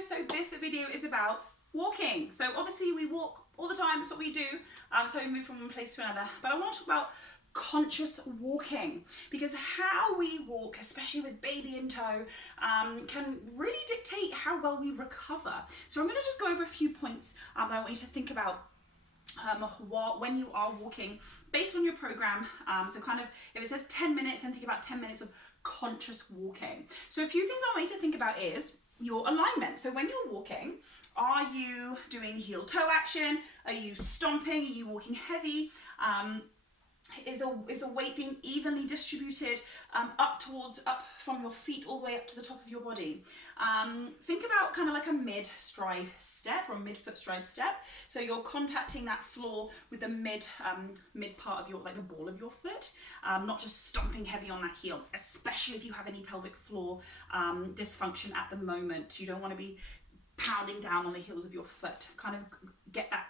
So this video is about walking. So obviously we walk all the time, that's what we do. So we move from one place to another. But I want to talk about conscious walking, because how we walk, especially with baby in tow, can really dictate how well we recover. So I'm going to just go over a few points that I want you to think about when you are walking based on your program. So kind of, if it says 10 minutes, then think about 10 minutes of conscious walking. So a few things I want you to think about is your alignment. So when you're walking, are you doing heel toe action? Are you stomping? Are you walking heavy? Is the weight being evenly distributed up from your feet all the way up to the top of your body? Think about kind of like a mid-stride step or a mid-foot stride step. So you're contacting that floor with the mid part of your, like the ball of your foot, not just stomping heavy on that heel, especially if you have any pelvic floor dysfunction at the moment. You don't want to be pounding down on the heels of your foot. Kind of get that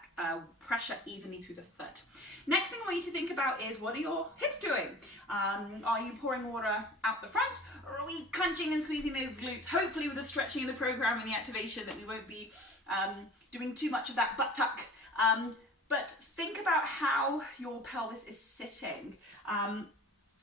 pressure evenly through the foot. Next thing I want you to think about is, what are your hips doing? Are you pouring water out the front, or are we clenching and squeezing those glutes? Hopefully with the stretching in the program and the activation that we won't be doing too much of that butt tuck. But think about how your pelvis is sitting.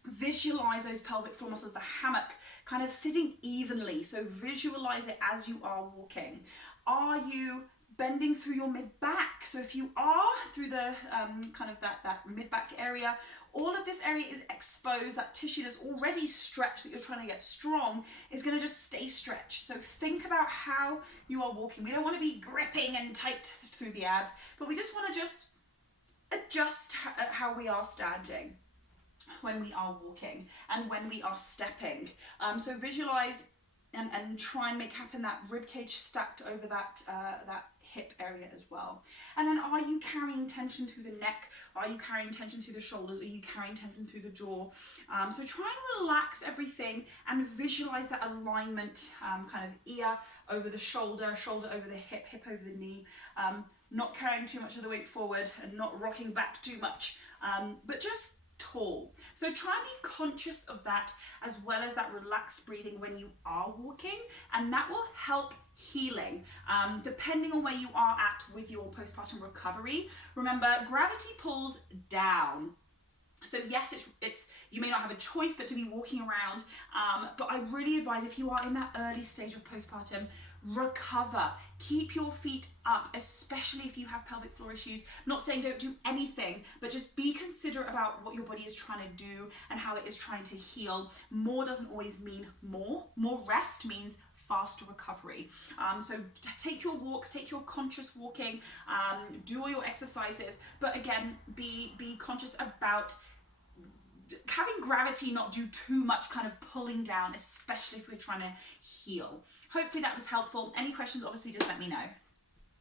Visualize those pelvic floor muscles, the hammock, kind of sitting evenly. So visualize it as you are walking. Are you bending through your mid-back? So if you are through the kind of that mid-back area, all of this area is exposed. That tissue that's already stretched, that you're trying to get strong, is going to just stay stretched. So think about how you are walking. We don't want to be gripping and tight through the abs, but we just want to just adjust how we are standing when we are walking and when we are stepping. So visualize and try and make happen that rib cage stacked over that hip area as well. And then, are you carrying tension through the neck? Are you carrying tension through the shoulders? Are you carrying tension through the jaw? So try and relax everything and visualize that alignment, kind of ear over the shoulder, shoulder over the hip, hip over the knee. Not carrying too much of the weight forward and not rocking back too much, but just tall. So try and be conscious of that, as well as that relaxed breathing when you are walking, and that will help healing, depending on where you are at with your postpartum recovery. Remember, gravity pulls down. So yes, it's you may not have a choice but to be walking around, but I really advise, if you are in that early stage of postpartum, recover. Keep your feet up, especially if you have pelvic floor issues. I'm not saying don't do anything, but just be considerate about what your body is trying to do and how it is trying to heal. More doesn't always mean more. More rest means faster recovery. So take your walks, take your conscious walking, do all your exercises, but again, be conscious about having gravity not do too much kind of pulling down, especially if we're trying to heal. Hopefully that was helpful. Any questions, obviously just let me know.